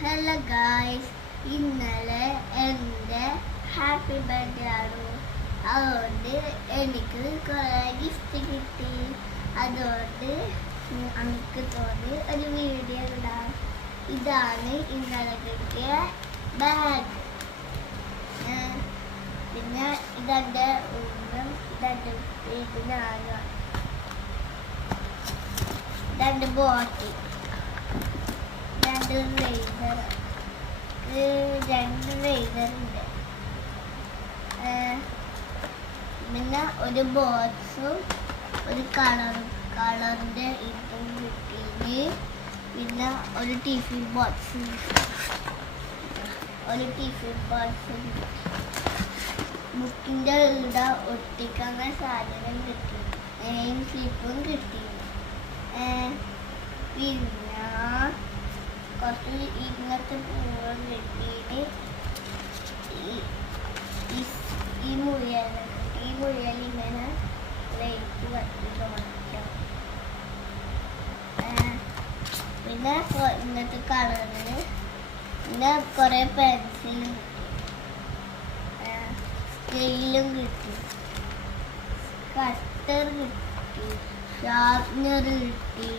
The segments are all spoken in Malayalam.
ഹലോ ഗായ്സ്, ഇന്നലെ എൻ്റെ ഹാപ്പി ബർത്ത്ഡേ ആണ്. അതുകൊണ്ട് എനിക്ക് കുറേ ഗിഫ്റ്റ് കിട്ടി. അതുകൊണ്ട് എനിക്ക് തോന്നി ഒരു വീഡിയോ ഇടാം. ഇതാണ് ഇന്നലെ കിട്ടിയ ബാഗ്. പിന്നെ ഇതെൻ്റെ ഉമ്മയും ഇതെൻ്റെ വീട്ടിലാണ്. ഇതെൻ്റെ ബോട്ടിൽ, രണ്ട് റേസറുണ്ട്, പിന്നെ ഒരു ബോക്സും ഒരു കളറിൻ്റെ ഇതും കിട്ടി. പിന്നെ ഒരു ടിഫിൻ ബോക്സും ബുക്കിൻ്റെ ഇവിടെ ഒട്ടിക്കുന്ന സാധനം കിട്ടി. നെയിം സ്ലിപ്പും കിട്ടി. പിന്നെ കുറച്ച് ഇങ്ങനത്തെ പൂവ് കിട്ടിയിട്ട് ഈ മുയൽ ഇങ്ങനെ ലൈറ്റ് വട്ടി തുടക്കാം. പിന്നെ ഇങ്ങനത്തെ കളറിന് പിന്നെ കുറേ പെൻസിലും കിട്ടി, സ്കെയിലും കിട്ടി, കട്ടർ കിട്ടി, ഷാർപ്നർ കിട്ടി,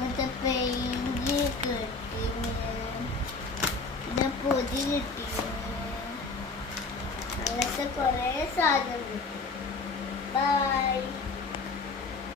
ഇങ്ങനത്തെ പെയിന്റ് കിട്ടി, പിന്നെ പൊതി കിട്ടി. അങ്ങനത്തെ കുറേ സാധനം കിട്ടി. ബൈ.